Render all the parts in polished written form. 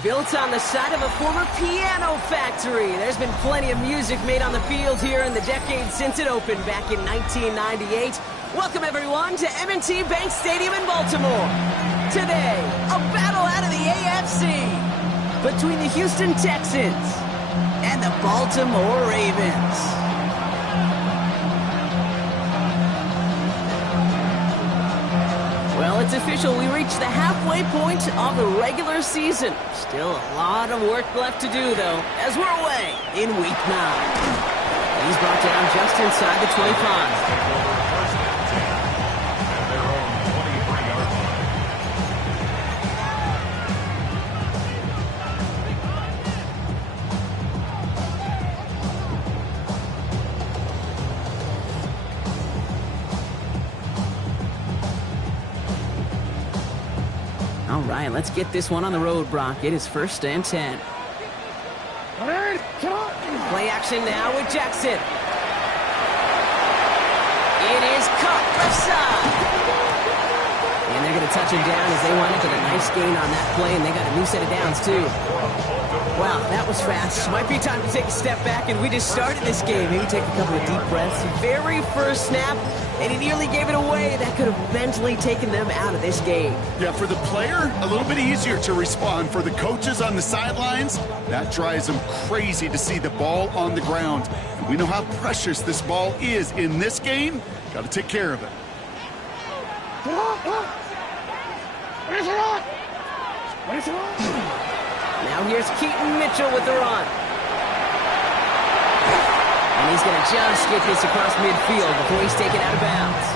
Built on the side of a former piano factory, there's been plenty of music made on the field here in the decade since it opened back in 1998. Welcome, everyone, to M&T Bank Stadium in Baltimore. Today, a battle out of the AFC between the Houston Texans and the Baltimore Ravens. Well, it's official. We reached the halfway point of the regular season. Still a lot of work left to do, though, as we're away in Week 9. He's brought down just inside the 25. All right, let's get this one on the road, Brock. It is 1st and 10. Play action now with Jackson. It is caught left side. And they're going to touch him down as they wind up with a nice gain on that play, and they got a new set of downs, too. Wow, that was fast. Might be time to take a step back, and we just started this game. Maybe take a couple of deep breaths. Very first snap, and he nearly gave it away. That could have mentally taken them out of this game. Yeah, for the player, a little bit easier to respond. For the coaches on the sidelines, that drives them crazy to see the ball on the ground. We know how precious this ball is in this game. Got to take care of it. Now here's Keaton Mitchell with the run. And he's going to just get this across midfield before he's taken out of bounds.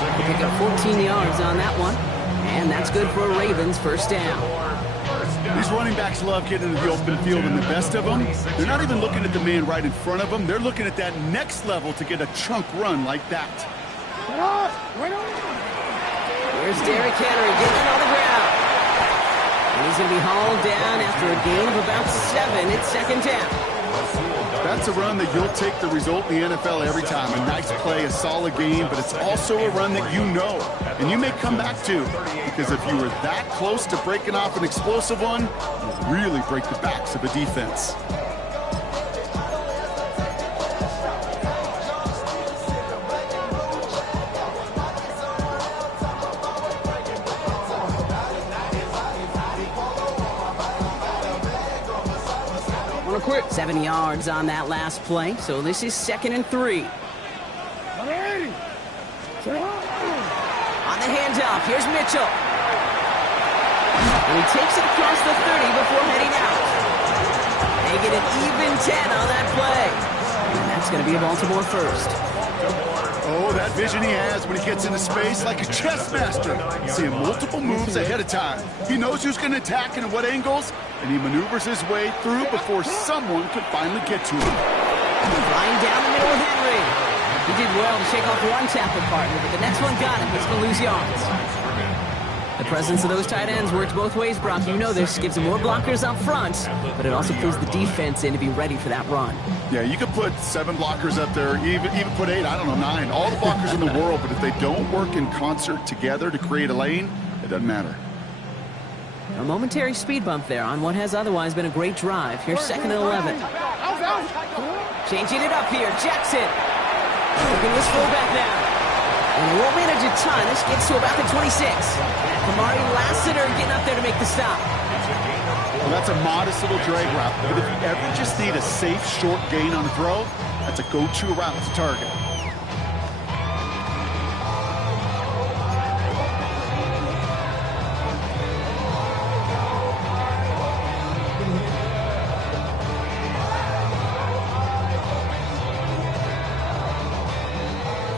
He'll pick up 14 yards on that one. And that's good for a Ravens first down. These running backs love getting into the open field, and the best of them, they're not even looking at the man right in front of them. They're looking at that next level to get a chunk run like that. Here's Derrick Henry getting it on the ground. And he's going to be hauled down after a gain of about 7. It's 2nd down. That's a run that you'll take the result in the NFL every time. A nice play, a solid game, but it's also a run that you know and you may come back to, because if you were that close to breaking off an explosive one, you really break the backs of a defense. Quick. 7 yards on that last play, so this is 2nd and 3. On the handoff, here's Mitchell. And he takes it across the 30 before heading out. They get an even 10 on that play. And that's going to be a Baltimore first. Oh, that vision he has when he gets into space, like a chess master. Seeing multiple moves ahead of time. He knows who's going to attack and at what angles, and he maneuvers his way through before someone could finally get to him. Flying down the middle with Henry. He did well to shake off one tackle partner, but the next one got him. He's going to lose yards. The presence of those tight ends works both ways, Brock. You know this. Gives them more blockers up front, but it also pulls the defense in to be ready for that run. Yeah, you could put 7 blockers up there, even put 8, I don't know, 9. All the blockers in the world, but if they don't work in concert together to create a lane, it doesn't matter. A momentary speed bump there on what has otherwise been a great drive. Here's 2nd and 11. Changing it up here, Jackson. Looking this fullback now. And he won't manage a ton. This gets to about the 26. Kamari Lassiter getting up there to make the stop. Well, that's a modest little drag route, but if you ever just need a safe, short gain on a throw, that's a go-to route to target.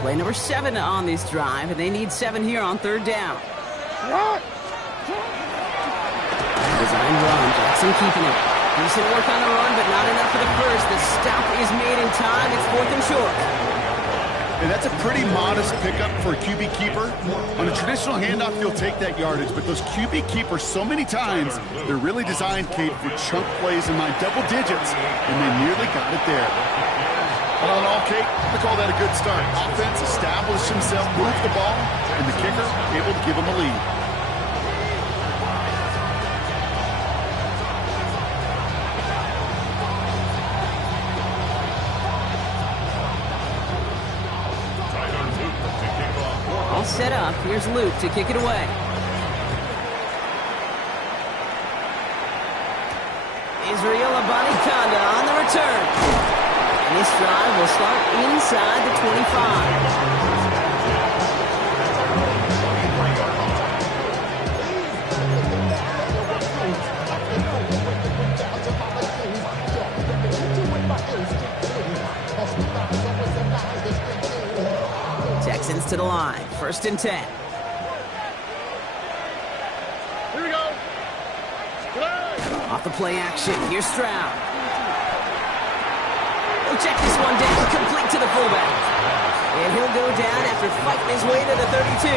Play number 7 on this drive, and they need 7 here on 3rd down. Design run, Jackson keeping it. Decent work on the run, but not enough for the first. The stop is made in time. It's 4th and short. And that's a pretty modest pickup for a QB keeper. On a traditional handoff, you'll take that yardage, but those QB keepers, so many times, they're really designed, Kate, for chunk plays in my double digits, and they nearly got it there. All in all, Kate, I call that a good start. Offense established himself, moved the ball, and the kicker able to give him a lead. Here's Luke to kick it away. Israel Abanikanda on the return. And this drive will start inside the 25. Texans to the line. 1st and 10. Here we go. Off the play action. Here's Stroud. He'll check this one down, complete to the fullback. And he'll go down after fighting his way to the 32.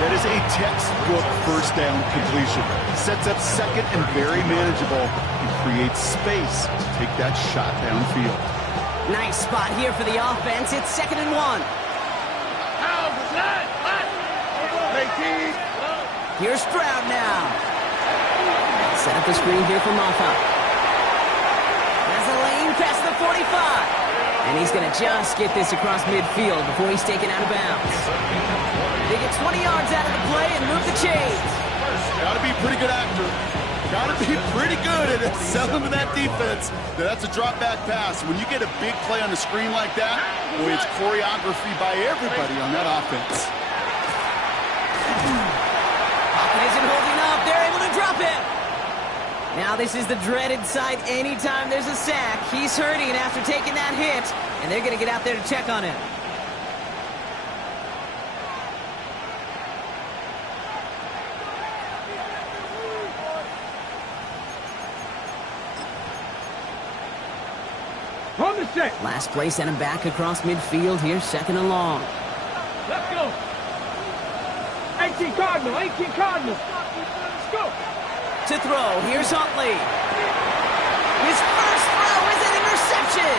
That is a textbook first down completion. Sets up second and very manageable and creates space to take that shot downfield. Nice spot here for the offense. It's 2nd and 1. Here's Stroud now. Set up the screen here for Maffa. Has a lane past the 45. And he's going to just get this across midfield before he's taken out of bounds. They get 20 yards out of the play and move the chains. Got to be a pretty good actor. Got to be pretty good at selling to that defense. That's a drop back pass. When you get a big play on the screen like that, boy, it's choreography by everybody on that offense. Pocket isn't holding up. They're able to drop him. Now this is the dreaded sight anytime there's a sack. He's hurting after taking that hit, and they're going to get out there to check on him. Run the check. Last play sent him back across midfield here, 2nd and long. Let's go. 18 Cardinal. 18 Cardinal. Let's go. To throw, here's Huntley. His first throw is an interception.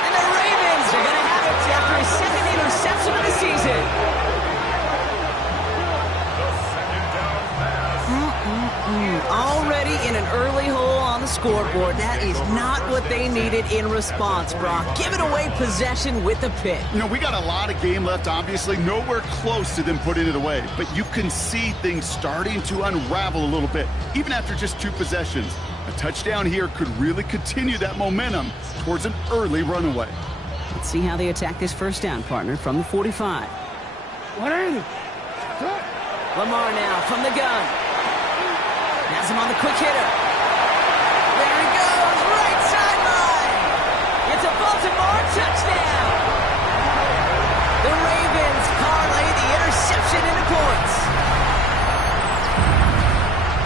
And the Ravens are going to have it after his 2nd interception of the season. Already in an early hole on the scoreboard. That is not what they needed in response, Brock. Giving away possession with the pick. You know, we got a lot of game left, obviously. Nowhere close to them putting it away. But you can see things starting to unravel a little bit, even after just 2 possessions. A touchdown here could really continue that momentum towards an early runaway. Let's see how they attack this first down, partner, from the 45. What is it? Lamar now from the gun. Has him on the quick hitter. There he goes, right sideline. It's a Baltimore touchdown. The Ravens parlay the interception into points.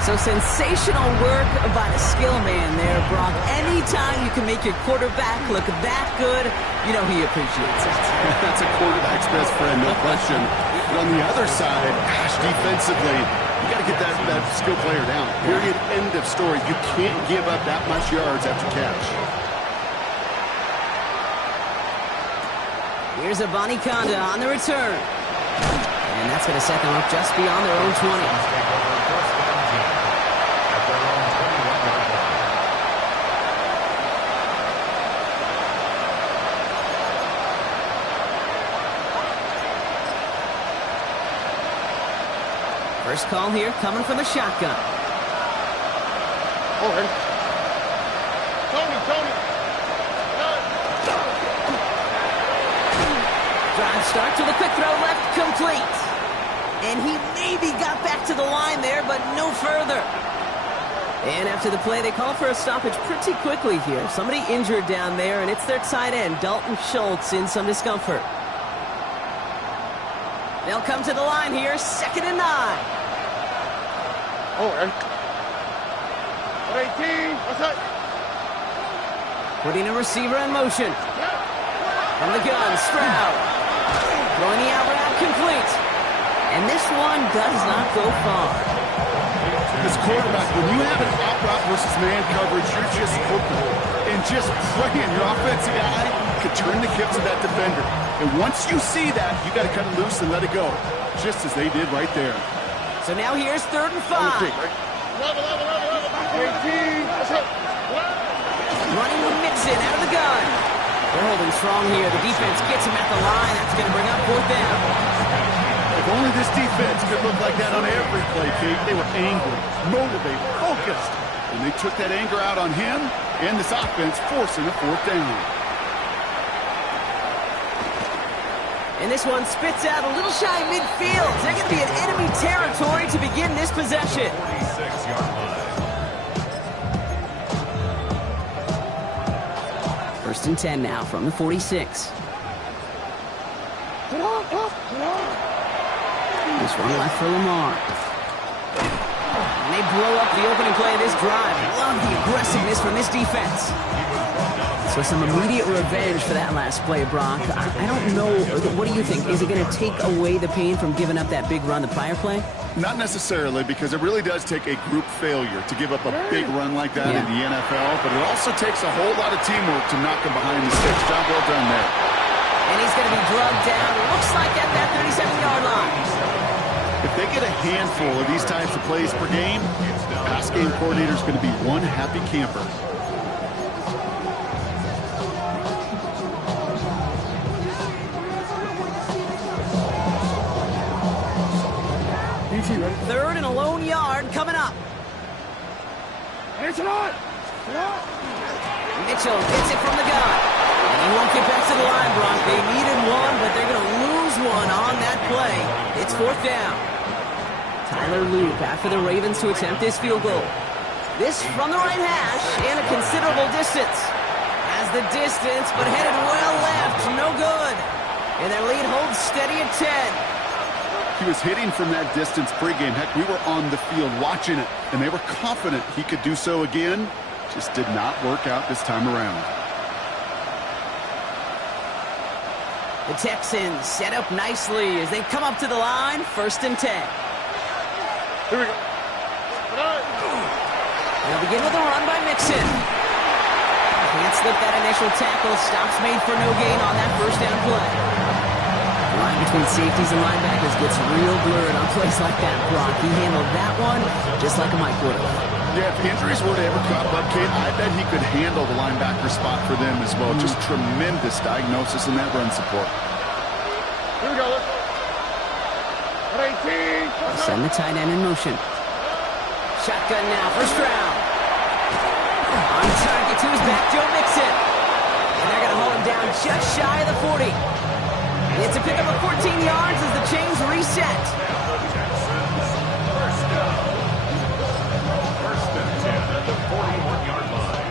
So sensational work by the skill man there, Brock. Anytime you can make your quarterback look that good, you know he appreciates it. That's a quarterback's best friend, no question. But on the other side, gosh, defensively, you got to get that skill player down. Period. End of story. You can't give up that much yards after catch. Here's Abanikanda on the return. And that's going to set them up just beyond their own 20. First call here coming from the shotgun. Tony. Drive starts with a quick throw left, complete. And he maybe got back to the line there, but no further. And after the play, they call for a stoppage pretty quickly here. Somebody injured down there, and it's their tight end, Dalton Schultz, in some discomfort. They'll come to the line here, 2nd and 9. What 18? What's that? Putting a receiver in motion. From the gun, Stroud. Throwing the out route complete. And this one does not go far. This quarterback, when you have an out route versus man coverage, you're just hoping and just praying your offensive guy could turn the hip to that defender. And once you see that, you got to cut it loose and let it go, just as they did right there. So now here's 3rd and 5. 18. What's up? Running with Mixon out of the gun. They're holding strong here. The defense gets him at the line. That's going to bring up 4th down. If only this defense could look like that on every play, Kate. They were angry, motivated, focused. And they took that anger out on him and this offense, forcing a fourth down. And this one spits out a little shy midfield. They're going to be in enemy territory to begin this possession. 46-yard line. First and 10 now from the 46. This one left for Lamar. And they blow up the opening play of this drive. Love the aggressiveness from this defense. So some immediate revenge for that last play, Brock. I don't know. What do you think? Is it going to take away the pain from giving up that big run the prior play? Not necessarily, because it really does take a group failure to give up a big run like that in the NFL, but it also takes a whole lot of teamwork to knock him behind the sticks. Job well done there. And he's going to be drugged down, looks like at that 37-yard line. If they get a handful of these types of plays per game, the pass game coordinator is going to be one happy camper. Third and a lone yard coming up. It's on. Mitchell gets it from the gun. And he won't get back to the line, Brock. They needed one, but they're going to lose one on that play. It's fourth down. Tyler Loop after the Ravens to attempt this field goal. This from the right hash and a considerable distance. Has the distance, but headed well left. No good. And their lead holds steady at 10. He was hitting from that distance pregame. Heck, we were on the field watching it, and they were confident he could do so again. Just did not work out this time around. The Texans set up nicely as they come up to the line. First and 10. Here we go. They'll begin with a run by Mixon. Can't slip that initial tackle. Stops made for no gain on that first down play. The line between safeties and linebackers gets real blurred on plays like that, Brock. He handled that one just like a Mike would have. Yeah, if injuries were to ever crop up, Kate, I bet he could handle the linebacker spot for them as well. Just tremendous diagnosis in that run support. Here we go. Let's go. 18. Send the tight end in motion. Shotgun now, first round. On target to his back, Joe Mixon. And they're going to hold him down just shy of the 40. It's a pickup of 14 yards as the chains reset. First and 10 at the 41-yard line.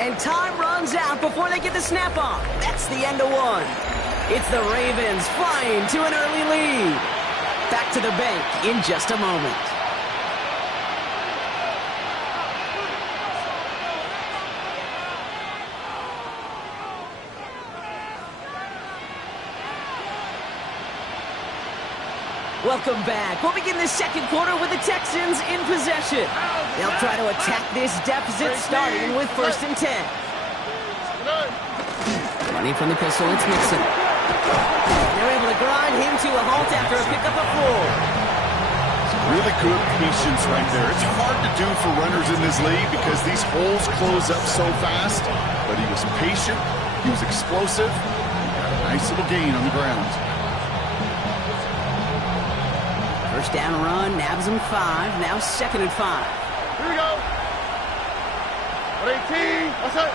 And time runs out before they get the snap off. That's the end of one. It's the Ravens flying to an early lead. Back to the bank in just a moment. Welcome back. We'll begin the second quarter with the Texans in possession. They'll try to attack this deficit starting with first and 10. Running from the pistol, it's Mixon. They're able to grind him to a halt after a pickup of 4. Really good patience right there. It's hard to do for runners in this league because these holes close up so fast. But he was patient. He was explosive. Got a nice little gain on the ground. First down run, nabs him 5. Now second and 5. Here we go. 18. What's up?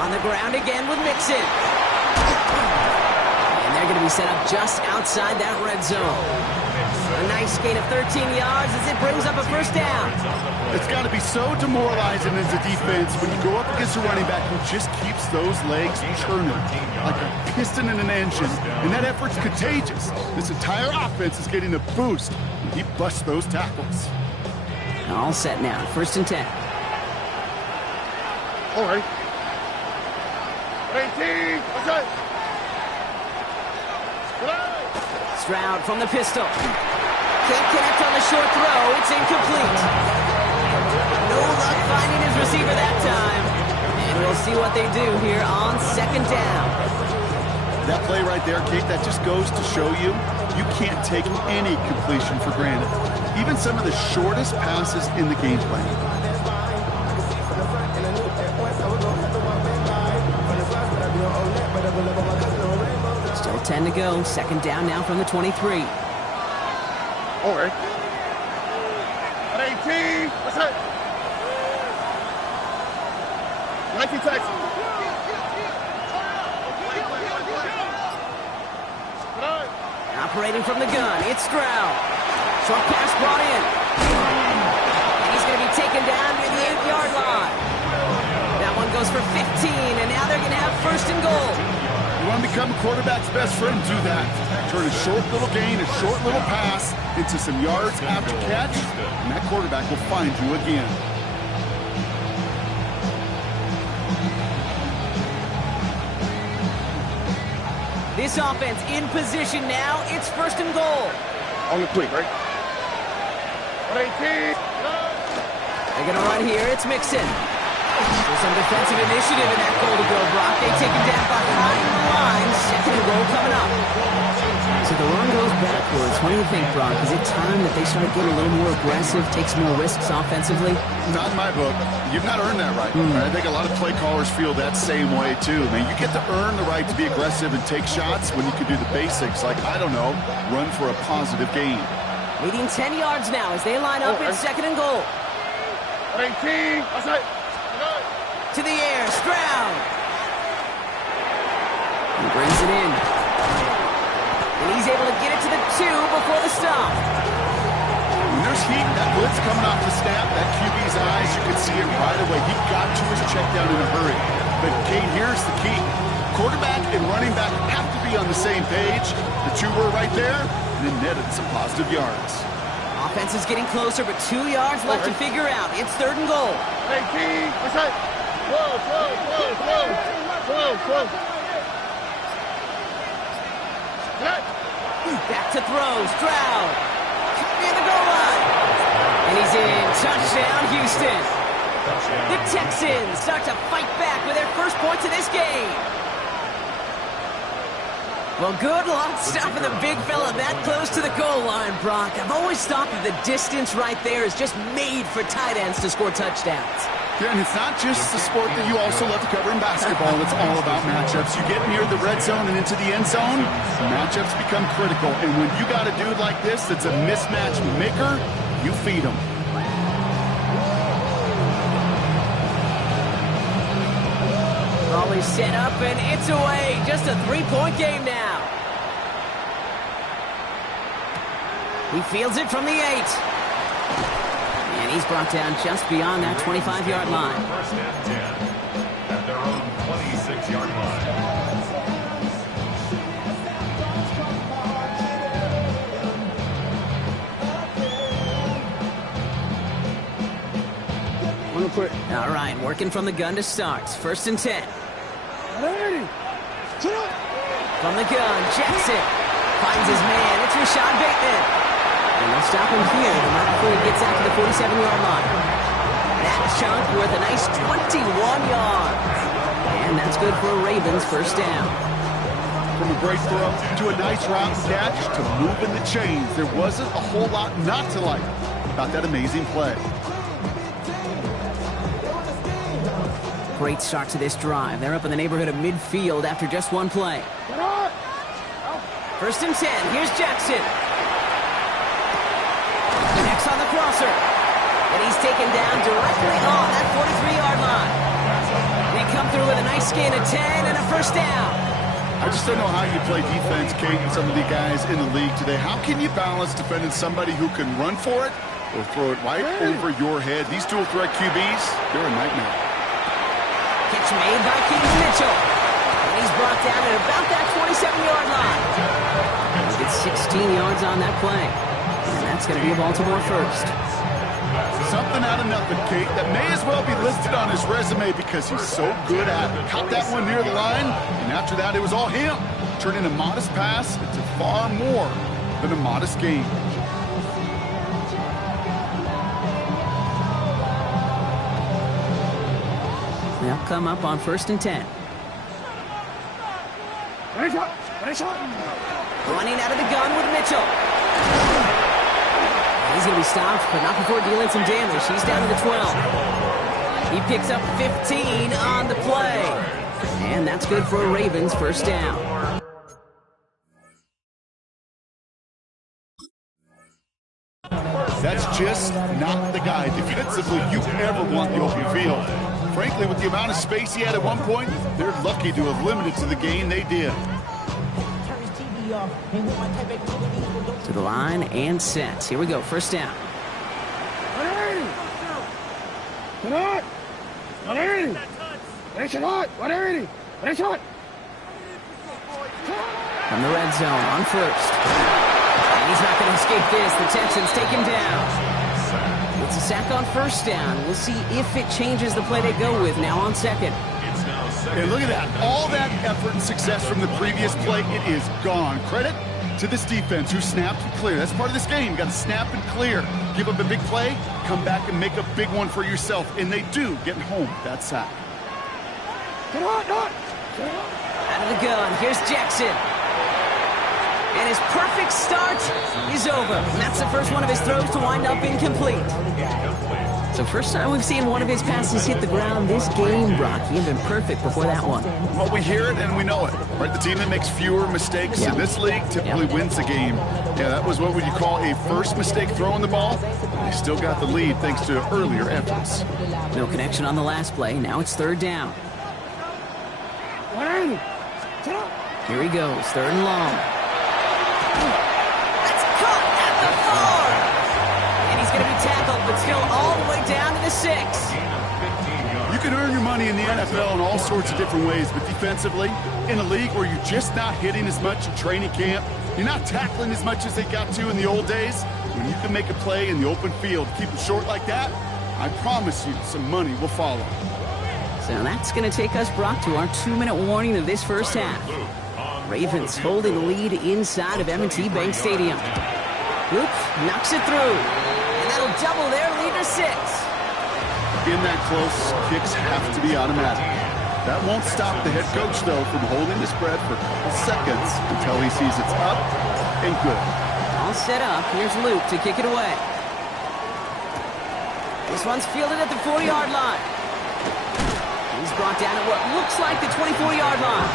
On the ground again with Mixon. And they're going to be set up just outside that red zone. A nice gain of 13 yards as it brings up a first down. It's got to be so demoralizing as a defense when you go up against a running back who just keeps those legs churning like a piston in an engine. And that effort's contagious. This entire offense is getting a boost when he busts those tackles. All set now. First and 10. All right. 18. What's up? Stroud from the pistol. Can't connect on the short throw. It's incomplete. No luck finding his receiver that time. And we'll see what they do here on second down. That play right there, Kate, that just goes to show you, you can't take any completion for granted. Even some of the shortest passes in the game plan. Still 10 to go. Second down now from the 23. Over. At 18. That's it. 19 Texas. Operating from the gun, it's Stroud. Short pass brought in. And he's going to be taken down near the 8-yard line. That one goes for 15, and now they're going to have first and goal. You want to become a quarterback's best friend, do that. Turn a short little gain, a short little pass into some yards after catch, and that quarterback will find you again. This offense in position now. It's first and goal. On the quick, right? At 18. They're going to run here. It's Mixon. There's some defensive initiative in that goal to go, Brock. They take him down behind the line. Second and goal coming up. So the run goes backwards. What do you think, Brock? Is it time that they start getting a little more aggressive, take some more risks offensively? Not in my book. You've not earned that right. I think a lot of play callers feel that same way, too. Man, you get to earn the right to be aggressive and take shots when you can do the basics, like, I don't know, run for a positive gain. Leading 10 yards now as they line up in second and goal. At 18. That's it. To the air, Stroud. He brings it in. And he's able to get it to the 2 before the stop. When there's heat, that blitz coming off the snap, that QB's eyes, you can see it right away. He got to his check down in a hurry. But, Kate, here's the key. Quarterback and running back have to be on the same page. The two were right there, and it netted some positive yards. Offense is getting closer, but 2 yards left to figure out. It's third and goal. 18. That's it. Close. Back to throw. Stroud. Near the goal line. And he's in. Touchdown, Houston. The Texans start to fight back with their first points of this game. Well, good luck stopping the big fella that close to the goal line, Brock. I've always thought that the distance right there is just made for tight ends to score touchdowns. Yeah, and it's not just the sport that you also love to cover in basketball. It's all about matchups. You get near the red zone and into the end zone, matchups become critical. And when you got a dude like this that's a mismatch maker, you feed him. Raleigh set up, and it's away. Just a 3-point game now. He fields it from the 8. And he's brought down just beyond that 25-yard line. First and 10 at their own 26-yard line. Real quick. All right, working from the gun to start. First and 10. From the gun, Jackson finds his man. It's Rashad Bateman. And they'll stop him here right before he gets out to the 47-yard line. That chunk worth a nice 21 yards. And that's good for a Ravens first down. From a great throw to a nice route catch to moving the chains. There wasn't a whole lot not to like about that amazing play. Great start to this drive. They're up in the neighborhood of midfield after just one play. First and 10. Here's Jackson. Next on the crosser. And he's taken down directly on that 43-yard line. They come through with a nice gain of 10 and a first down. I just don't know how you play defense, Kate, and some of the guys in the league today. How can you balance defending somebody who can run for it or throw it right over your head? These dual threat QBs, they're a nightmare. Catch made by Keaton Mitchell. And he's brought down at about that 27-yard line. He gets 16 yards on that play. And that's going to be a Baltimore first. Something out of nothing, Kate, that may as well be listed on his resume because he's so good at it. Caught that one near the line, and after that, it was all him. Turning a modest pass into far more than a modest gain. They'll come up on first and 10. Running out of the gun with Mitchell. He's going to be stopped, but not before dealing some damage. He's down to the 12. He picks up 15 on the play. And that's good for a Ravens first down. That's just not the guy defensively you ever want the open field. Frankly, with the amount of space he had at one point, they're lucky to have limited to the gain they did. To the line and set. Here we go, first down. From the red zone on first. And he's not going to escape this. The Texans take him down. It's a sack on first down. We'll see if it changes the play they go with now on second. And look at that. All that effort and success from the previous play, it is gone. Credit to this defense who snapped and cleared. That's part of this game. You got to snap and clear. Give up a big play, come back and make a big one for yourself. And they do, getting home that sack. Out of the gun. Here's Jackson. And his perfect start is over. And that's the first one of his throws to wind up incomplete. So first time we've seen one of his passes hit the ground this game, Brock. He had been perfect before that one. Well, we hear it and we know it. Right? The team that makes fewer mistakes in this league typically wins the game. Yeah, that was what would you call a first mistake throwing the ball. They still got the lead thanks to earlier efforts. No connection on the last play. Now it's third down. Here he goes, third and long. That's caught at the 4. And he's going to be tackled, but still all the way down to the 6. You can earn your money in the NFL in all sorts of different ways, but defensively, in a league where you're just not hitting as much in training camp, you're not tackling as much as they got to in the old days, when you can make a play in the open field, keep it short like that, I promise you some money will follow. So that's going to take us, Brock, to our 2-minute warning of this first half. Ravens holding the lead inside of M&T Bank Stadium. Luke knocks it through, and that'll double their lead to 6. In that close, kicks have to be automatic. That won't stop the head coach, though, from holding the spread for a couple seconds until he sees it's up and good. All set up. Here's Luke to kick it away. This one's fielded at the 40-yard line. He's brought down at what looks like the 24-yard line.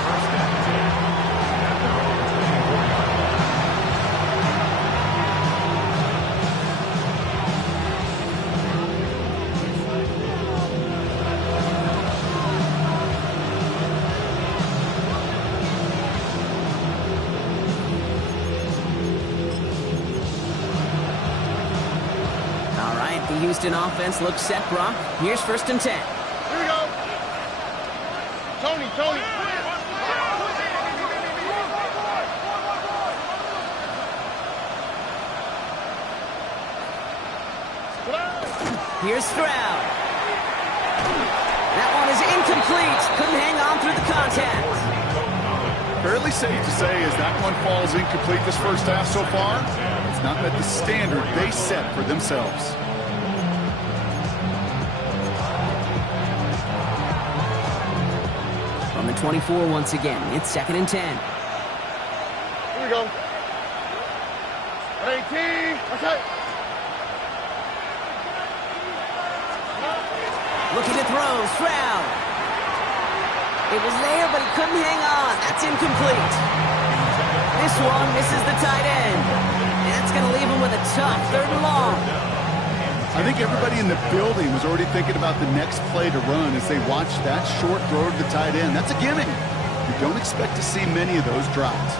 The Houston offense looks set, Brock. Here's first and 10. Here we go. Tony. Here's Stroud. That one is incomplete. Couldn't hang on through the contact. Fairly safe to say as that one falls incomplete this first half so far, it's not met the standard they set for themselves. On the 24 once again, it's second and 10. Here we go. 18. Okay. Looking to throw, Stroud. It was there, but he couldn't hang on. That's incomplete. This one misses the tight end. And that's going to leave him with a tough third and long. I think everybody in the building was already thinking about the next play to run as they watched that short throw to the tight end. That's a gimme. You don't expect to see many of those drops.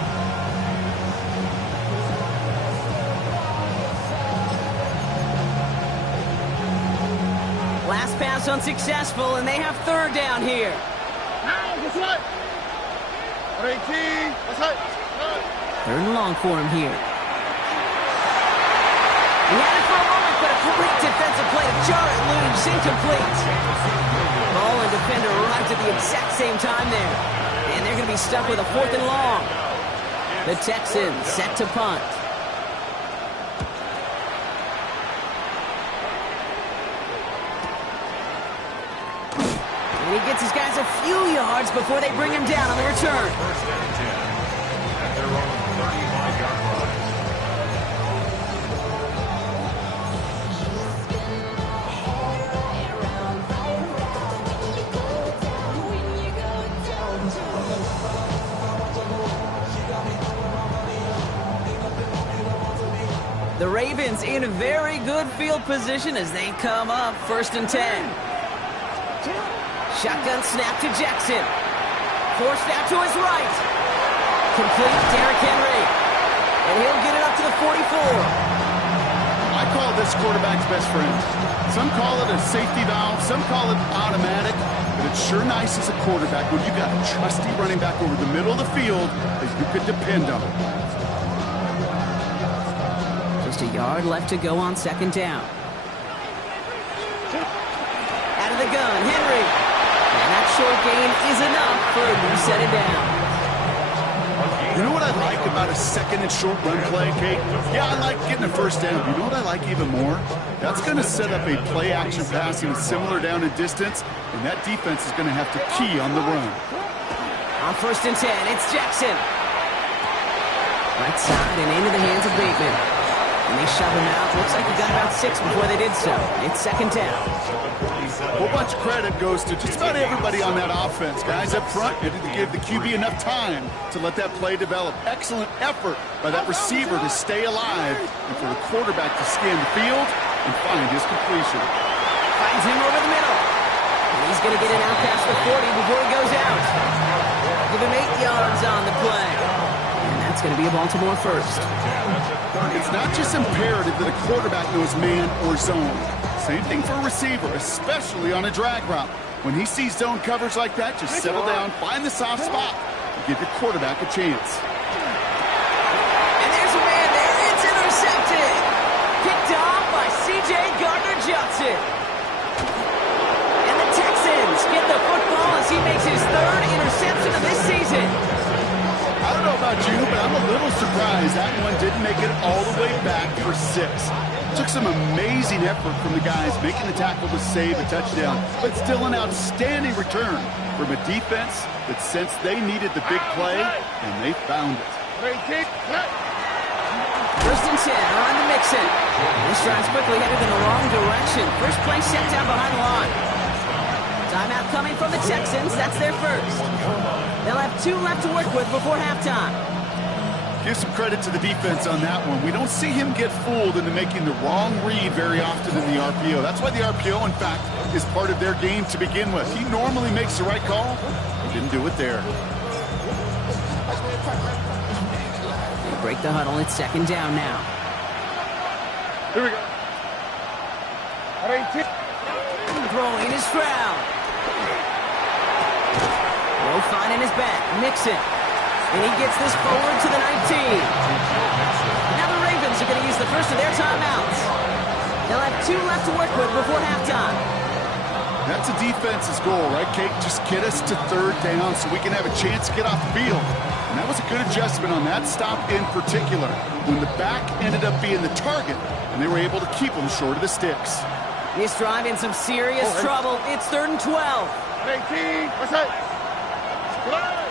Last pass unsuccessful, and they have third down here. Now, what's right? 18. What's right? Third and long for him here. He had it for a moment, but a great defensive play to jar it loose. Incomplete. Ball and defender arrived at the exact same time there. And they're going to be stuck with a fourth and long. The Texans set to punt. And he gets his guys a few yards before they bring him down on the return. Ravens in very good field position as they come up 1st and 10. Shotgun snap to Jackson. Forced out to his right. Complete Derrick Henry. And he'll get it up to the 44. I call this quarterback's best friend. Some call it a safety valve, some call it automatic, but it's sure nice as a quarterback when you got a trusty running back over the middle of the field that you could depend on. Just a yard left to go on 2nd down. Out of the gun, Henry. And that short gain is enough for a new set it down. You know what I like about a 2nd and short run play, Kate? Yeah, I like getting a 1st down. You know what I like even more? That's going to set up a play-action pass in a similar down and distance, and that defense is going to have to key on the run. On 1st and 10, it's Jackson. Right side and into the hands of Bateman. And they shove him out. Looks like he got about 6 before they did so. It's 2nd down. A whole bunch of credit goes to just about everybody on that offense. Guys up front, you had to give the QB enough time to let that play develop. Excellent effort by that receiver to stay alive and for the quarterback to scan the field and find his completion. Finds him over the middle. And he's going to get it out past the 40 before he goes out. Give him 8 yards on the play. And that's going to be a Baltimore 1st. It's not just imperative that a quarterback knows man or zone. Same thing for a receiver, especially on a drag route. When he sees zone coverage like that, just settle down, find the soft spot, and give your quarterback a chance. And there's a man there. It's intercepted. Picked off by C.J. Gardner-Johnson. And the Texans get the football as he makes his 3rd interception of this season. I don't know about you, but I'm a little surprised that one didn't make it all the way back for 6. Took some amazing effort from the guys making the tackle to save a touchdown, but still an outstanding return from a defense that sensed they needed the big play, and they found it. 1st and 10, on to Mixon. This drive's quickly headed in the wrong direction. First play set down behind the line. Timeout coming from the Texans. That's their 1st. They'll have 2 left to work with before halftime. Give some credit to the defense on that one. We don't see him get fooled into making the wrong read very often in the RPO. That's why the RPO, in fact, is part of their game to begin with. He normally makes the right call. He didn't do it there. They break the huddle. It's 2nd down now. Here we go. Throwing is Stroud. Low fine in his back. Mixon. And he gets this forward to the 19. Now the Ravens are going to use the first of their timeouts. They'll have 2 left to work with before halftime. That's a defense's goal, right, Kate? Just get us to 3rd down so we can have a chance to get off the field. And that was a good adjustment on that stop in particular, when the back ended up being the target, and they were able to keep them short of the sticks. This drive in some serious trouble. It's 3rd and 12. 18, what's that? 3rd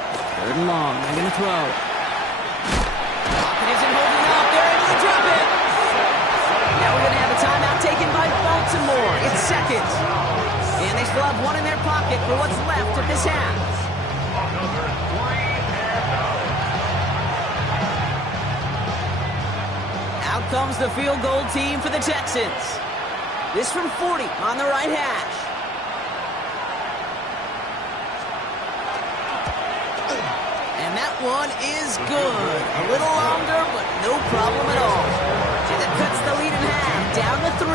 and long. They're going to throw. Pocket isn't holding up. They're able to drop it. Now we're going to have a timeout taken by Baltimore. It's 2nd. And they still have 1 in their pocket for what's left of this half. Out comes the field goal team for the Texans. This from 40 on the right hash. And that one is good. A little longer, but no problem at all. And it cuts the lead in half, down to 3.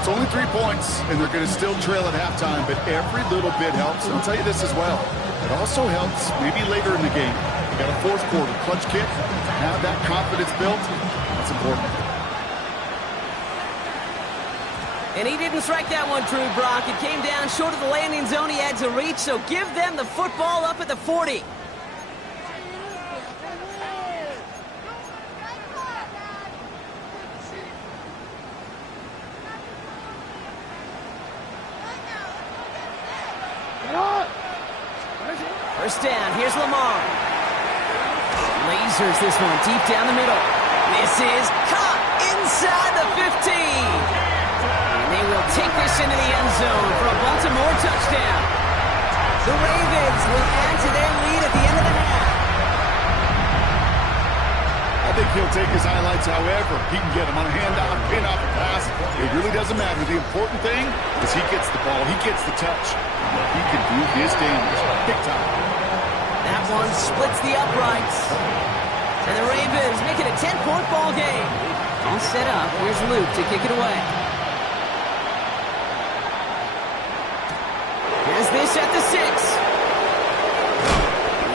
It's only 3 points, and they're going to still trail at halftime, but every little bit helps. And I'll tell you this as well. It also helps maybe later in the game. You got a 4th quarter clutch kick. Have that confidence built. That's important. And he didn't strike that one true, Brock. It came down short of the landing zone he had to reach, so give them the football up at the 40. First down, here's Lamar. Lasers this one deep down the middle. This is caught inside the 15. And they will take this into the end zone for a Baltimore touchdown. The Ravens will add to their lead at the end of the half. And think he'll take his highlights however he can get them on a handoff, pin-off, a pass. It really doesn't matter. The important thing is he gets the ball, he gets the touch. He can do his damage big time. That one splits the uprights. And the Ravens make it a 10-point ball game. All set up. Here's Luke to kick it away. Here's this at the 6.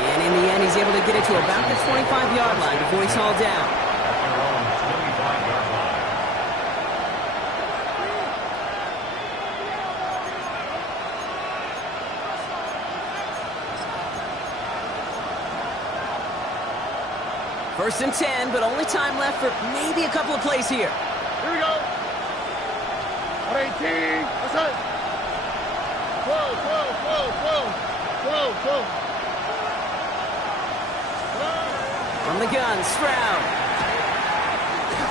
And in the end, he's able to get it to about the 25-yard line before he's hauled down. First and 10, but only time left for maybe a couple of plays here. Here we go. 118. What's up? Whoa. From the gun, Stroud.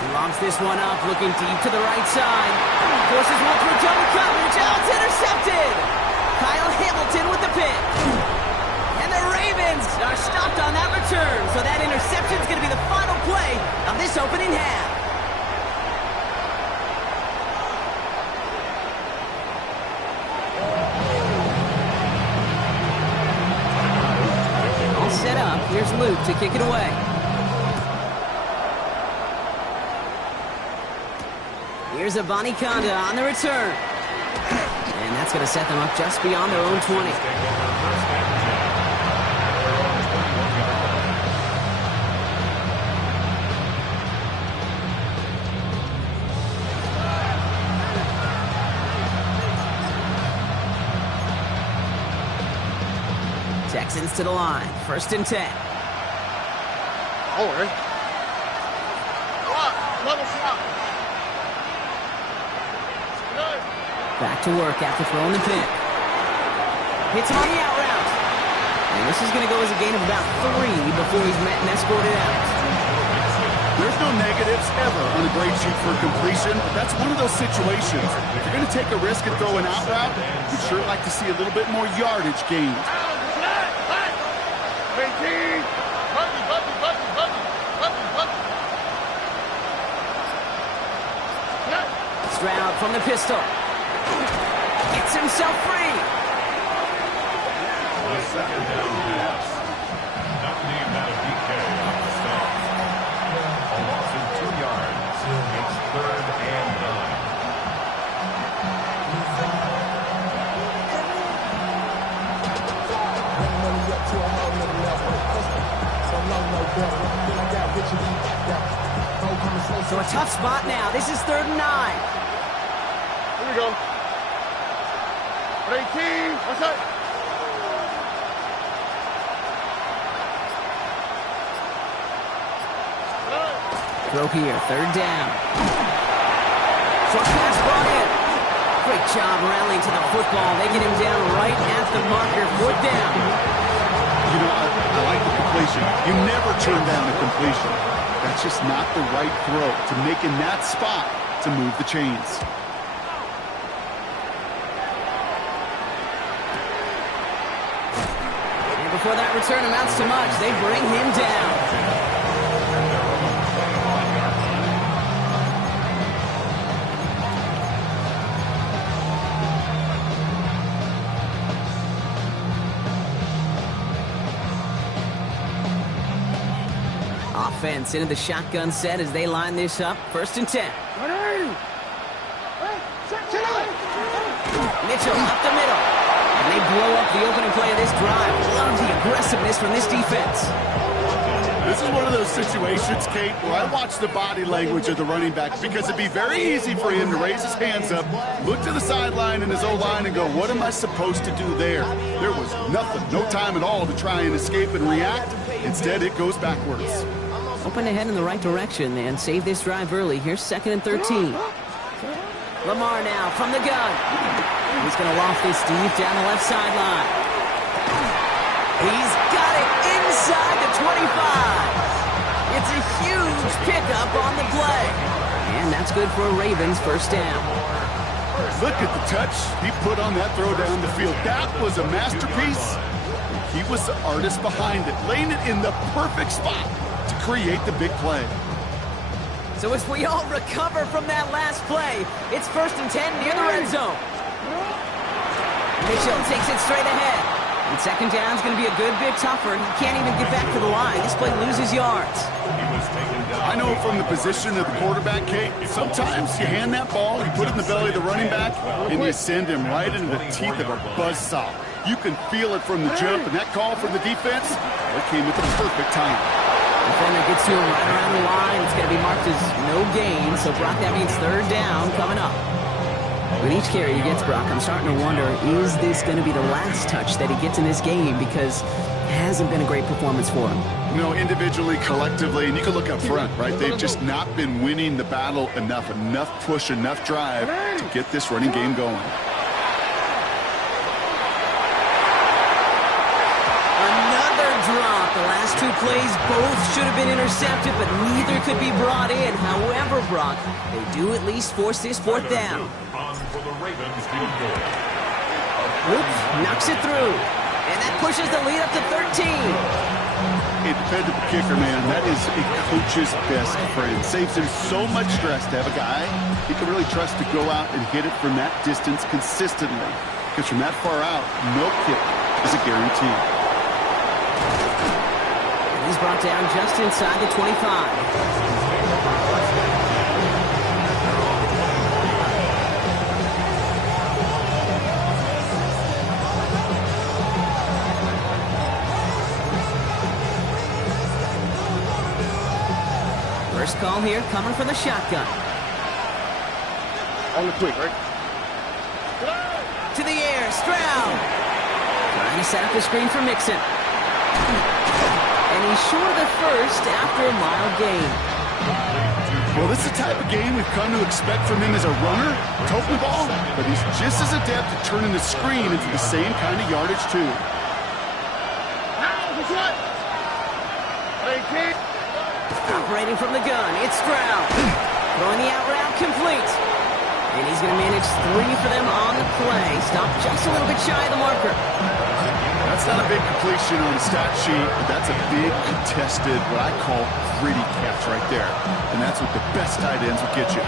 He lobs this one up, looking deep to the right side. Forces one through double coverage. Oh, it's intercepted. Kyle Hamilton with the pick. And the Ravens are stopped on that return. So that interception is going to be the final play of this opening half. All set up. Here's Luke to kick it away. Here's Abani Kanda on the return. And that's going to set them up just beyond their own 20. Texans to the line. First and 10. All right. Level shot. Back to work after throwing the pick. Hits him on the out route. And this is going to go as a gain of about 3 before he's met and escorted out. There's no negatives ever on a grade sheet for completion, but that's one of those situations. If you're going to take a risk and throw an out route, you'd sure like to see a little bit more yardage gained. 18. Stroud from the pistol. Gets himself free. The second down pass. Not the amount of DK on the stop. A loss of 2 yards. It's 3rd and 9. So a tough spot now. This is 3rd and 9. Here we go. 18. What's that? Throw here, 3rd down. Short pass brought in. Great job rallying to the football. They get him down right at the marker. 4th down. You know, I like the completion. You never turn down a completion. That's just not the right throw to make in that spot to move the chains. And before that return amounts to much, they bring him down. Offense into the shotgun set as they line this up. 1st and 10. Mitchell up the middle. And they blow up the opening play of this drive. Love the aggressiveness from this defense. This is one of those situations, Kate, where I watch the body language of the running back because it'd be very easy for him to raise his hands up, look to the sideline in his O-line and go, what am I supposed to do there? There was nothing, no time at all to try and escape and react. Instead, it goes backwards. Open ahead in the right direction and save this drive early. Here's 2nd and 13. Lamar now from the gun. He's going to loft this deep down the left sideline. He's got it inside the 25. It's a huge pickup on the play. And that's good for a Ravens 1st down. Look at the touch he put on that throw down the field. That was a masterpiece. He was the artist behind it, laying it in the perfect spot to create the big play. So as we all recover from that last play, it's 1st and 10 near the red zone. Mitchell takes it straight ahead. And second down's going to be a good bit tougher. He can't even get back to the line. This play loses yards. I know from the position of the quarterback, Kate, sometimes you hand that ball, you put it in the belly of the running back, and you send him right into the teeth of a buzzsaw. You can feel it from the jump, and that call from the defense, it came at the perfect time. Defender gets to him right around the line. It's going to be marked as no gain. So, Brock, that means 3rd down coming up. With each carry he gets, Brock, I'm starting to wonder, is this going to be the last touch that he gets in this game? Because it hasn't been a great performance for him. No, individually, collectively, and you can look up front, right? They've just not been winning the battle enough push, enough drive to get this running game going. Drop. The last 2 plays both should have been intercepted, but neither could be brought in. However, Brock, they do at least force this 4th down. Oops, knocks it through. And that pushes the lead up to 13. A dependable kicker, man. That is a coach's best friend. Saves him so much stress to have a guy he can really trust to go out and hit it from that distance consistently. Because from that far out, no kick is a guarantee. He's brought down just inside the 25. First call here coming for the shotgun. On the quick, right? To the air, Stroud. Trying to set up the screen for Mixon. And he's short of the first after a mild gain. Well, this is the type of game we've come to expect from him as a runner, toting the ball, but he's just as adept at turning the screen into the same kind of yardage, too. Operating from the gun, it's Stroud. Throwing the out route complete. And he's going to manage 3 for them on the play. Stopped just a little bit shy of the marker. That's not a big completion on the stat sheet, but that's a big contested, what I call gritty catch right there. And that's what the best tight ends will get you.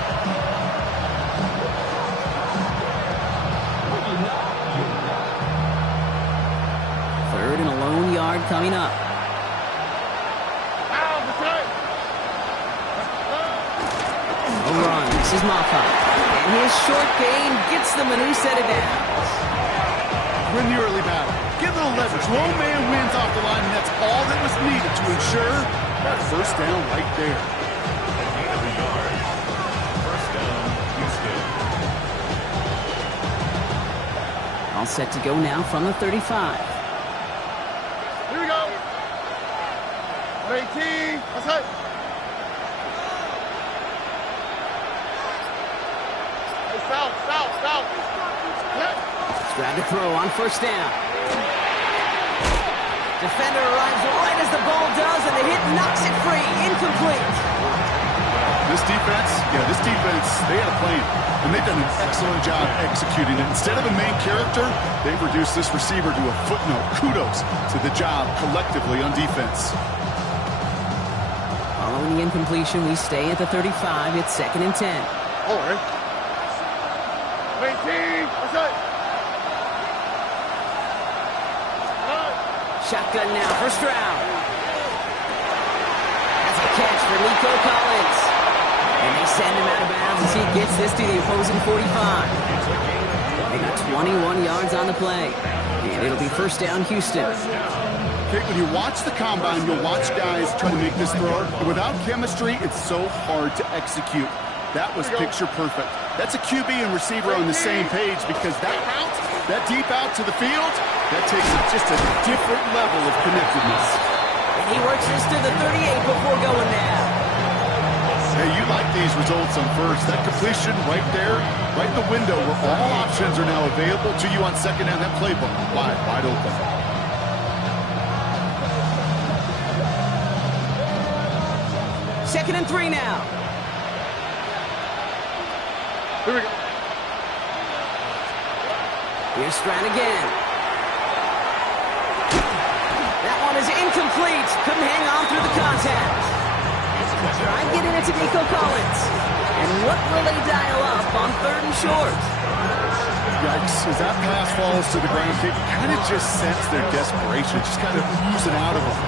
3rd and a lone yard coming up. A run, this is Moffat. And his short gain gets them a new set of downs. We're in the early battle. Get a little leverage. Lone man wins off the line, and that's all that was needed to ensure that 1st down right there. All set to go now from the 35. Here we go. 18. Let's hit. Hey, south. Grab the throw on 1st down. Defender arrives right as the ball does, and the hit knocks it free. Incomplete. This defense, they had a plan, and they've done an excellent job executing it. Instead of a main character, they've reduced this receiver to a footnote. Kudos to the job collectively on defense. Following the incompletion, we stay at the 35. It's 2nd and 10. All right. 18. Let's hit. Shotgun now for Stroud. That's a catch for Nico Collins. And they send him out of bounds as he gets this to the opposing 45. They got 21 yards on the play. And it'll be 1st down Houston. Okay, when you watch the combine, you'll watch guys try to make this throw. Without chemistry, it's so hard to execute. That was picture perfect. That's a QB and receiver on the same page, because that route, that deep out to the field, that takes just a different level of connectedness. And he works this to the 38 before going down. Hey, you like these results on 1st. That completion right there, right in the window where all options are now available to you on 2nd down. That playbook wide open. Second and 3 now. Here we go. Here's Stroud again. That one is incomplete. Couldn't hang on through the contact. Try getting it to Nico Collins. And what will they dial up on 3rd and short? Yikes, as that pass falls to the ground, you kind of just sense their desperation, just kind of oozing out of them.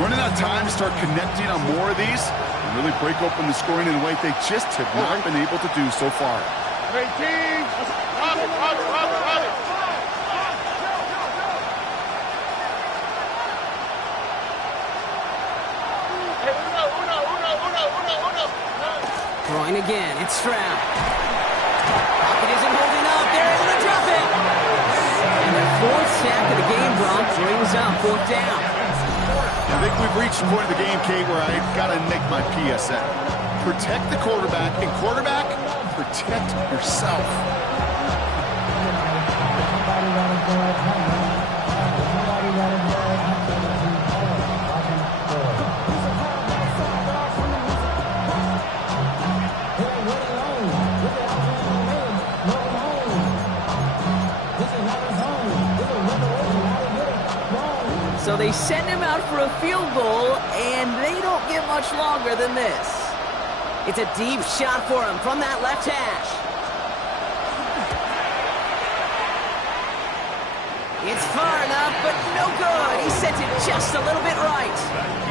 Running out of time to start connecting on more of these and really break open the scoring in a way they just have not been able to do so far. 18. Throwing again, it's Stroud. Pocket isn't holding up, they're able to drop it. And their 4th sack of the game, Brock, brings up 4th down. I think we've reached the point of the game, Kate, where I got to make my PSA. Protect the quarterback, and quarterback, protect yourself. So they send him out for a field goal, and they don't get much longer than this. It's a deep shot for him from that left hash. It's far enough, but no good. He sent it just a little bit right.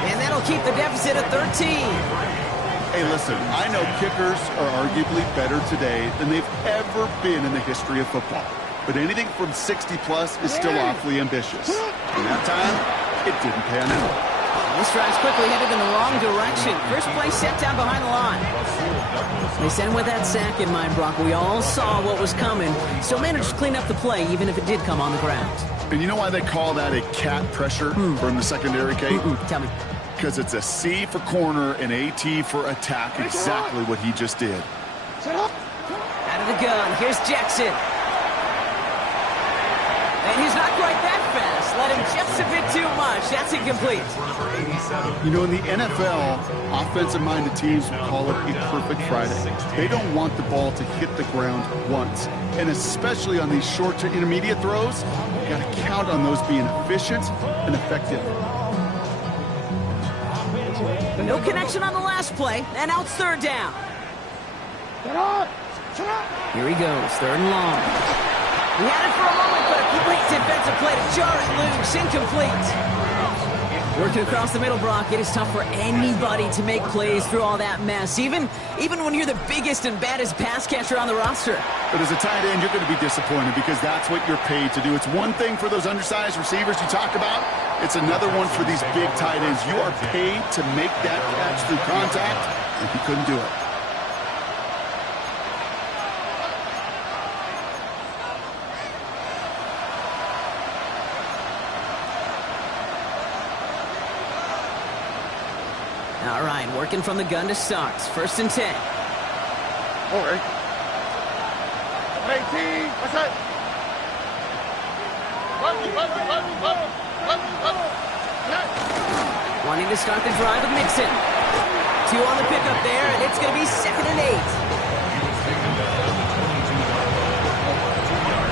And that'll keep the deficit at 13. Hey, listen, I know kickers are arguably better today than they've ever been in the history of football. But anything from 60-plus is still awfully ambitious. And that time, it didn't pan out. This drive's quickly headed in the wrong direction. First play set down behind the line. They sent him with that sack in mind, Brock. We all saw what was coming, so managed to clean up the play, even if it did come on the ground. And you know why they call that a cat pressure from the secondary, Kate? Tell me. Because it's a C for corner and AT for attack, exactly what he just did. Out of the gun, here's Jackson. And he's not quite that fast. Let him just a bit too much. That's incomplete. You know, in the NFL, offensive-minded teams will call it a perfect Friday. They don't want the ball to hit the ground once. And especially on these short to intermediate throws, you got to count on those being efficient and effective. No connection on the last play, and now it's 3rd down. Here he goes, 3rd and long. He had it for a moment, but a complete defensive play to jar it loose, incomplete. Working across the middle, Brock, it is tough for anybody to make plays through all that mess, even when you're the biggest and baddest pass catcher on the roster. But as a tight end, you're going to be disappointed because that's what you're paid to do. It's one thing for those undersized receivers you talk about. It's another one for these big tight ends. You are paid to make that catch through contact, and he couldn't do it. All right, working from the gun to start. 1st and 10. All right. 18. What's that? Wanting to start the drive with Mixon. 2 on the pickup there, and it's going to be 2nd and 8.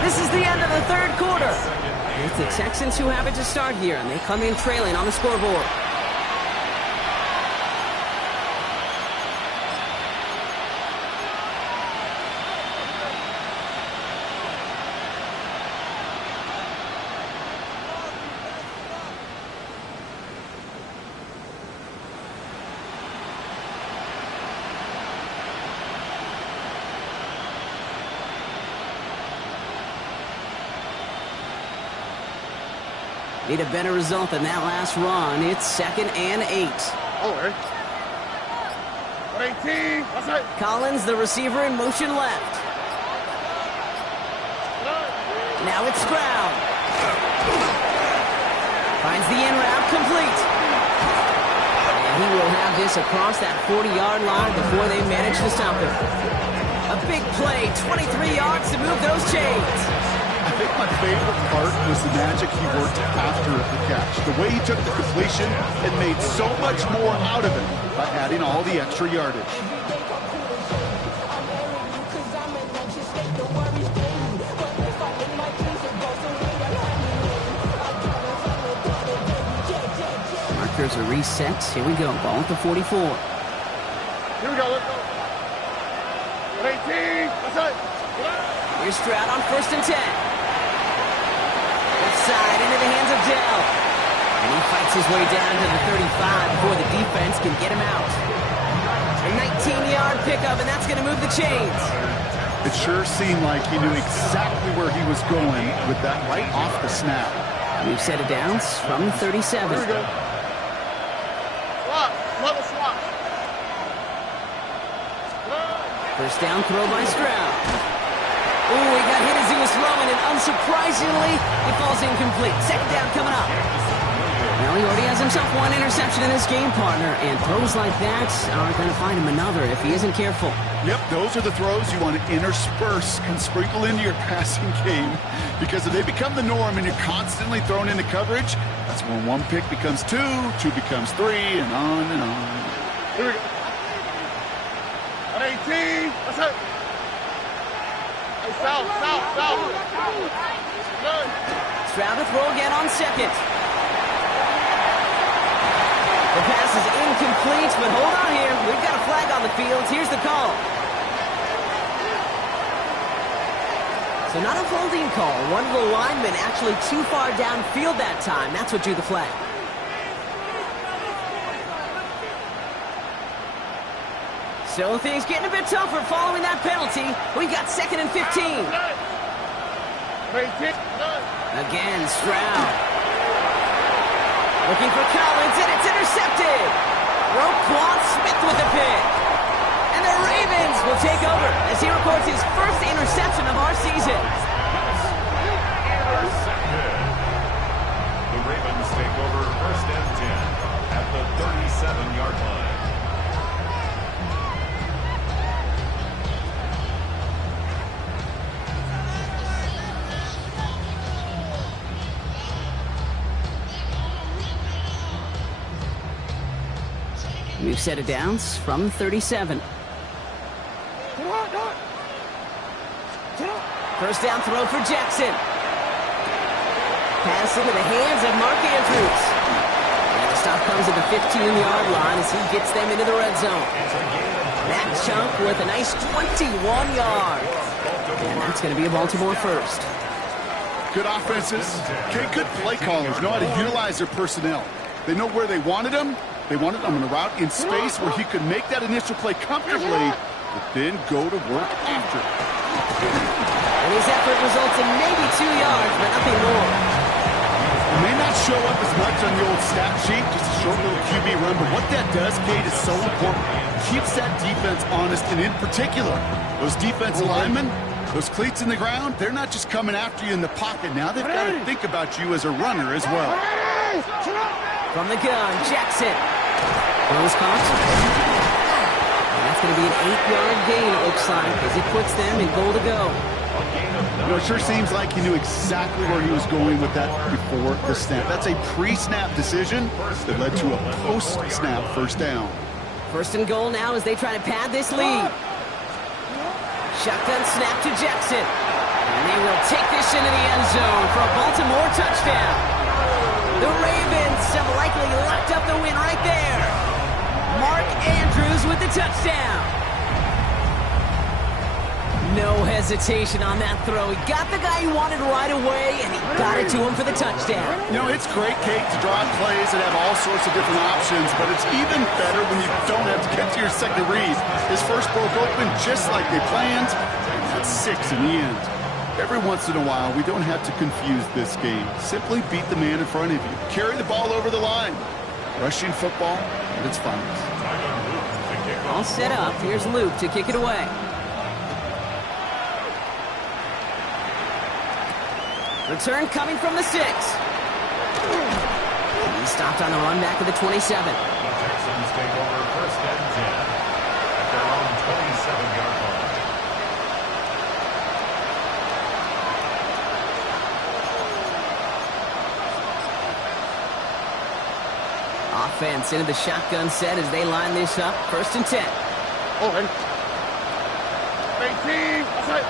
This is the end of the 3rd quarter. It's the Texans who have it to start here, and they come in trailing on the scoreboard. Need a better result than that last run. It's 2nd and 8. All right. 18. What's that? Collins, the receiver, in motion left. Now it's Stroud. Finds the in route complete. And he will have this across that 40-yard line before they manage to stop him. A big play, 23 yards to move those chains. I think my favorite part was the magic he worked after the catch. The way he took the completion and made so much more out of it by adding all the extra yardage. Markers are reset. Here we go. Ball at the 44. Here we go, let's go. 18, that's it. Here's Stroud on 1st and 10. Left side into the hands of Dell. And he fights his way down to the 35 before the defense can get him out. A 19-yard pickup, and that's going to move the chains. It sure seemed like he knew exactly where he was going with that right off the snap. We've set it down from 37. Here we go. Swap, level swap. First down throw by Stroud. Ooh, he got hit as he was throwing, and unsurprisingly, it falls incomplete. Second down coming up. Well, he already has himself one interception in this game, partner, and throws like that are going to find him another if he isn't careful. Yep, those are the throws you want to intersperse and sprinkle into your passing game, because if they become the norm and you're constantly thrown into coverage, that's when one pick becomes two, two becomes three, and on and on. Here we go. 18, that's it. Hey, south. Good. Stroud to throw again on second. The pass is incomplete, but hold on here. We've got a flag on the field. Here's the call. So not a holding call. One of the linemen actually too far downfield that time. That's what drew the flag. So things getting a bit tougher following that penalty. We've got 2nd and 15. Again, Stroud. Looking for Collins, and it's intercepted. Roquan Smith with the pick. And the Ravens will take over as he records his first interception of our season. Intercepted. The Ravens take over 1st and 10 at the 37-yard line. We've set it down from 37. First down throw for Jackson. Pass into the hands of Mark Andrews. And the stop comes at the 15-yard line as he gets them into the red zone. That chunk with a nice 21 yards. And that's going to be a Baltimore first. Good offenses. Okay, good play callers know how to utilize their personnel. They know where they wanted them. They wanted him on a route in space where he could make that initial play comfortably, but then go to work after. And his effort results in maybe 2 yards, but nothing more. It may not show up as much on the old stat sheet, just a short little QB run, but what that does, Kate, is so important. Keeps that defense honest, and in particular, those defensive linemen, those cleats in the ground, they're not just coming after you in the pocket now. They've got to think about you as a runner as well. From the gun, Jackson. Throws caught. And that's going to be an 8-yard gain, it looks like, as it puts them in goal to go. You know, it sure seems like he knew exactly where he was going with that before the snap. That's a pre-snap decision that led to a post-snap first down. 1st and goal now as they try to pad this lead. Shotgun snap to Jackson. And they will take this into the end zone for a Baltimore touchdown. The Ravens have likely locked up the win right there. Mark Andrews with the touchdown. No hesitation on that throw. He got the guy he wanted right away, and he got it to him for the touchdown. You know, it's great, Kate, to draw up plays and have all sorts of different options, but it's even better when you don't have to get to your second read. His first broke open just like they planned, and that's 6 in the end. Every once in a while, we don't have to confuse this game. Simply beat the man in front of you. Carry the ball over the line. Rushing football at its finest. All set up. Here's Luke to kick it away. Return coming from the 6. He stopped on the run back of the 27. The Texans take over 1st and 10 at their own 27-yard line. Offense into the shotgun set as they line this up. 1st and 10. Oh, ready. 18, that's it.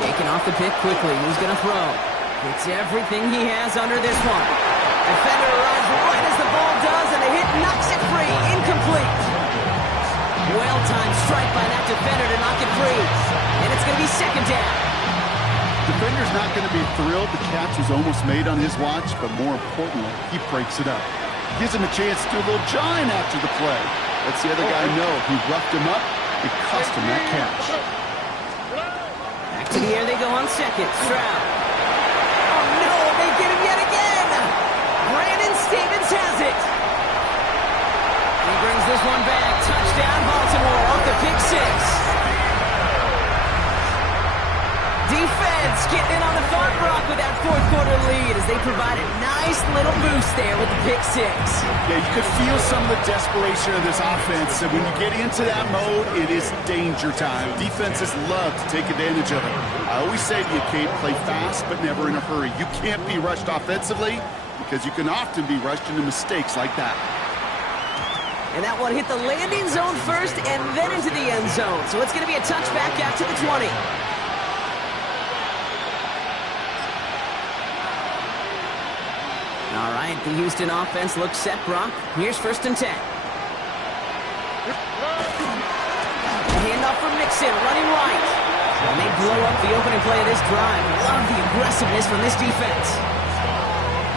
Shaking off the pick quickly. Who's going to throw? It's everything he has under this one. Defender arrives right as the ball does, and the hit knocks it free. Incomplete. Well-timed strike by that defender to knock it free. And it's going to be second down. Defender's not going to be thrilled the catch was almost made on his watch, but more importantly, he breaks it up. Gives him a chance to do a little jawing after the play. Lets the other guy know he roughed him up. It cost him that catch. Back to the air they go on second. Stroud. Oh, no, they get him yet again. Brandon Stevens has it. He brings this one back. Touchdown, Baltimore off the pick six. Defense getting in on the fun rock with that fourth quarter lead as they provide a nice little boost there with the pick six. Yeah, you could feel some of the desperation of this offense. And when you get into that mode, it is danger time. Defenses love to take advantage of it. I always say to you, Kate, play fast but never in a hurry. You can't be rushed offensively because you can often be rushed into mistakes like that. And that one hit the landing zone first and then into the end zone. So it's going to be a touchback out to the 20. All right, the Houston offense looks set, Brock. Here's 1st and 10. A handoff from Mixon, running right. And they blow up the opening play of this drive. Love the aggressiveness from this defense.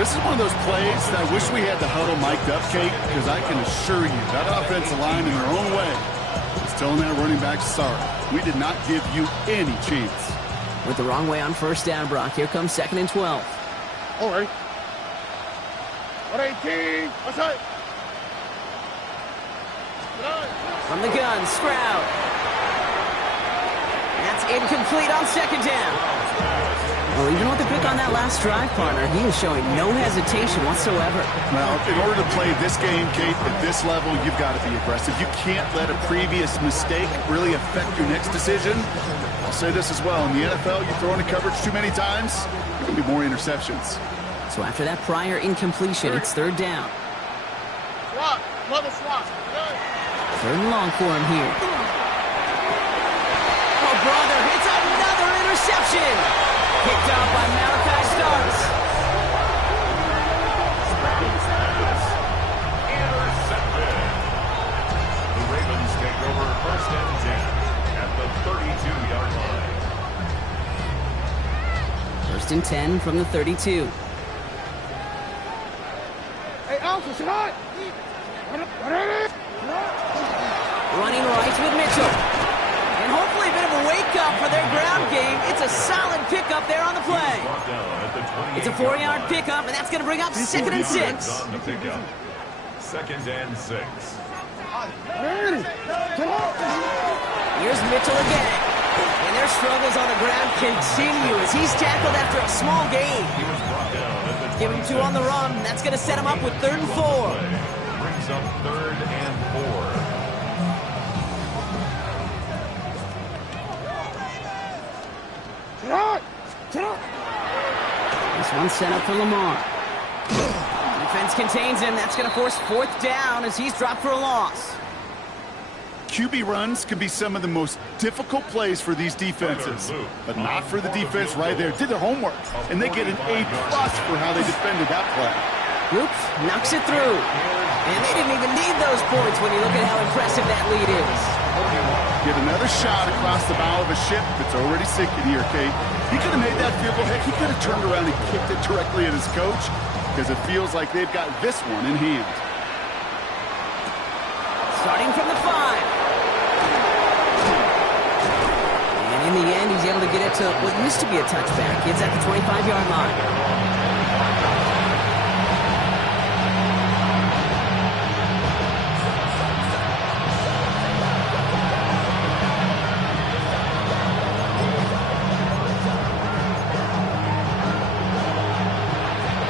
This is one of those plays that I wish we had the huddle mic'd up, Kate, because I can assure you that offensive line in their own way is telling that running back, sorry, we did not give you any chance. Went the wrong way on 1st down, Brock. Here comes 2nd and 12. All right. 118. What's that? From the gun, Stroud. That's incomplete on 2nd down. Well, even with the pick on that last drive, partner, he is showing no hesitation whatsoever. Well, in order to play this game, Kate, at this level, you've got to be aggressive. You can't let a previous mistake really affect your next decision. I'll say this as well. In the NFL, you throw into coverage too many times, there can be more interceptions. So after that prior incompletion, it's 3rd down. Swat. Another swat. 3rd and long for him here. Oh, brother, it's another interception. Picked off by Malachi Starks. Intercepted. The Ravens take over 1st and 10 at the 32-yard line. 1st and 10 from the 32. Hey, Alpha, shot. Running right with Mitchell. And hopefully a bit of a wake-up for their ground game. It's a solid pickup there on the play. It's a 4-yard pickup, and that's going to bring up 2nd and 6. On the pickup. 2nd and 6. Here's Mitchell again. And their struggles on the ground continue as he's tackled after a small gain. He was brought down at the Give him 2 on the run. That's going to set him up with 3rd and 4. Brings up 3rd and 4. This one's set up for Lamar. Defense contains him. That's going to force 4th down as he's dropped for a loss. QB runs can be some of the most difficult plays for these defenses, but not for the defense right there. Did their homework, and they get an A+ for how they defended that play. Oops, knocks it through. And they didn't even need those points when you look at how impressive that lead is. Get another shot across the bow of a ship that's already sinking here, Kate. He could have made that field goal. Heck, he could have turned around and kicked it directly at his coach because it feels like they've got this one in hand. Starting from the 5. And in the end, he's able to get it to what used to be a touchback. It's at the 25-yard line.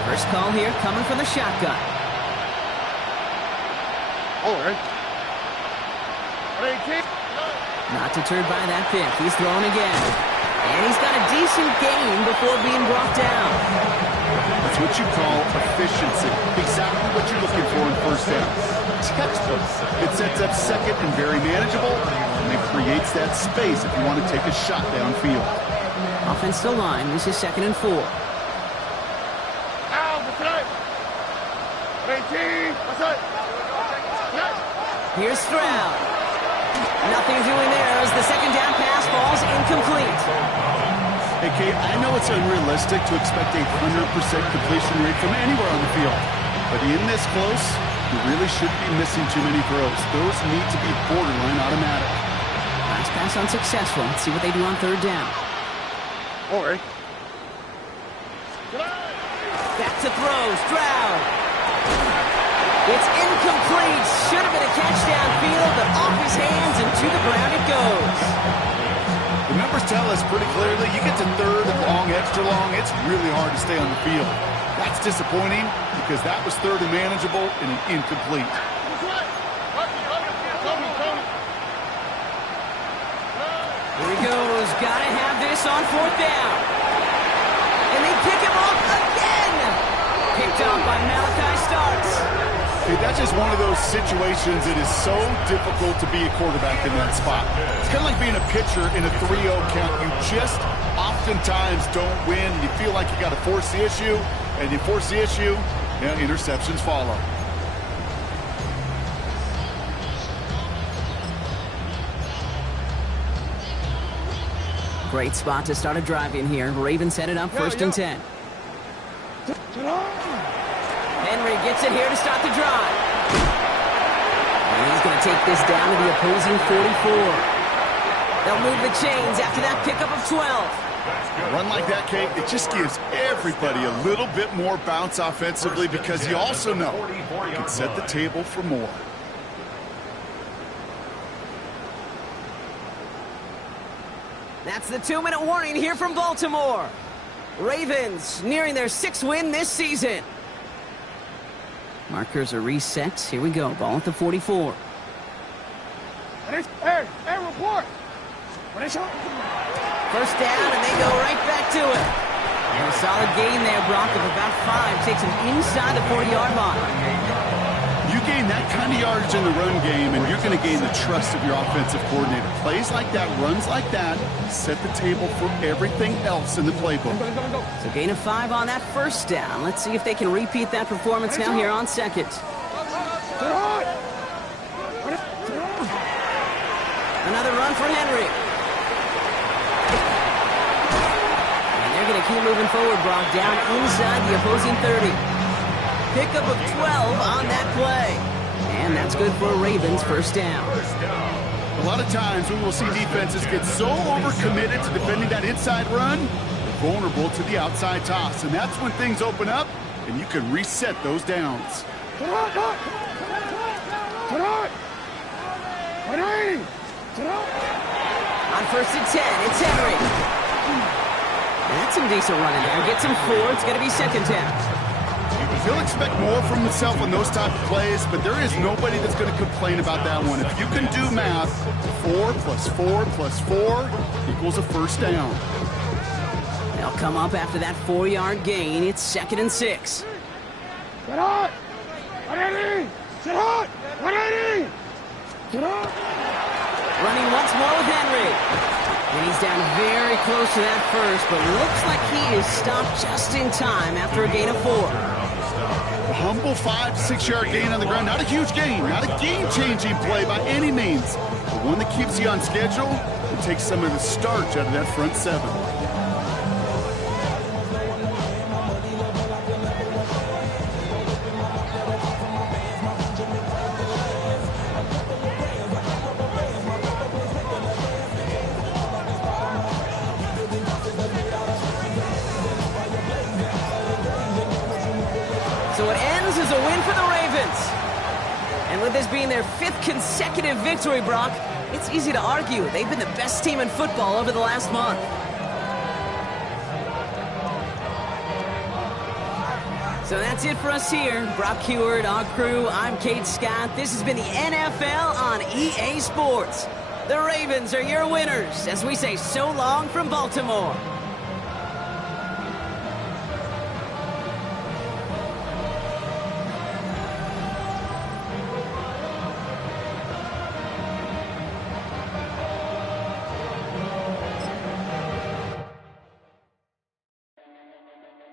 First call here coming from the shotgun. All right. 118. Not deterred by that pick. He's throwing again. And he's got a decent gain before being brought down. That's what you call efficiency. Exactly what you're looking for in 1st down. Textbook. It sets up 2nd and very manageable, and it creates that space if you want to take a shot downfield. Offensive line. This is 2nd and 4. Here's Stroud. Nothing doing there as the second down pass falls incomplete. Hey, Kate, I know it's unrealistic to expect a 100% completion rate from anywhere on the field. But in this close, you really shouldn't be missing too many throws. Those need to be borderline automatic. Nice pass unsuccessful. Let's see what they do on third down. All right. Back to throw. Stroud. It's incomplete. Should have been a catch downfield, but off his hands and to the ground it goes. The numbers tell us pretty clearly, you get to third and long, extra long, it's really hard to stay on the field. That's disappointing because that was third and manageable and an incomplete. Here he goes. Gotta have this on fourth down. And they pick him off again. Picked off by Malachi Starks. Okay, that's just one of those situations that is so difficult to be a quarterback in that spot. It's kind of like being a pitcher in a 3-0 count. You just oftentimes don't win. You feel like you got to force the issue, and you force the issue, yeah, interceptions follow. Great spot to start a drive in here. Ravens set it up first and 10. Henry gets it here to start the drive. And he's going to take this down to the opposing 44. They'll move the chains after that pickup of 12. A run like that, Kate, it just gives everybody a little bit more bounce offensively because you also know you can set the table for more. That's the 2-minute warning here from Baltimore. Ravens nearing their 6th win this season. Markers are reset. Here we go. Ball at the 44. Hey, report. First down, and they go right back to it. And a solid gain there, Brock, of about 5. Takes him inside the 40-yard line. You gain that kind of yardage in the run game, and you're going to gain the trust of your offensive coordinator. Plays like that, runs like that, set the table for everything else in the playbook. So gain of 5 on that first down. Let's see if they can repeat that performance now here on second. Another run for Henry. And they're going to keep moving forward, Brock, down inside the opposing 30. Pickup of 12 on that play. And that's good for a Ravens first down. A lot of times we will see defenses get so overcommitted to defending that inside run, they're vulnerable to the outside toss. And that's when things open up, and you can reset those downs. On first and 10, it's Henry. And that's some decent running there. Gets him 4. It's going to be second down. He'll expect more from himself on those type of plays, but there is nobody that's going to complain about that one. If you can do math, 4 + 4 + 4 equals a first down. They'll come up after that 4-yard gain. It's second and 6. Get hot! 180! Get hot! 180! Get hot! Running once more with Henry. And he's down very close to that first, but looks like he is stopped just in time after a gain of 4. A humble 5 to 6 yard gain on the ground. Not a huge gain, not a game-changing play by any means, but one that keeps you on schedule and takes some of the starch out of that front 7. So it ends as a win for the Ravens. And with this being their 5th consecutive victory, Brock, it's easy to argue they've been the best team in football over the last month. So that's it for us here. Brock Huard, our crew, I'm Kate Scott. This has been the NFL on EA Sports. The Ravens are your winners as we say so long from Baltimore.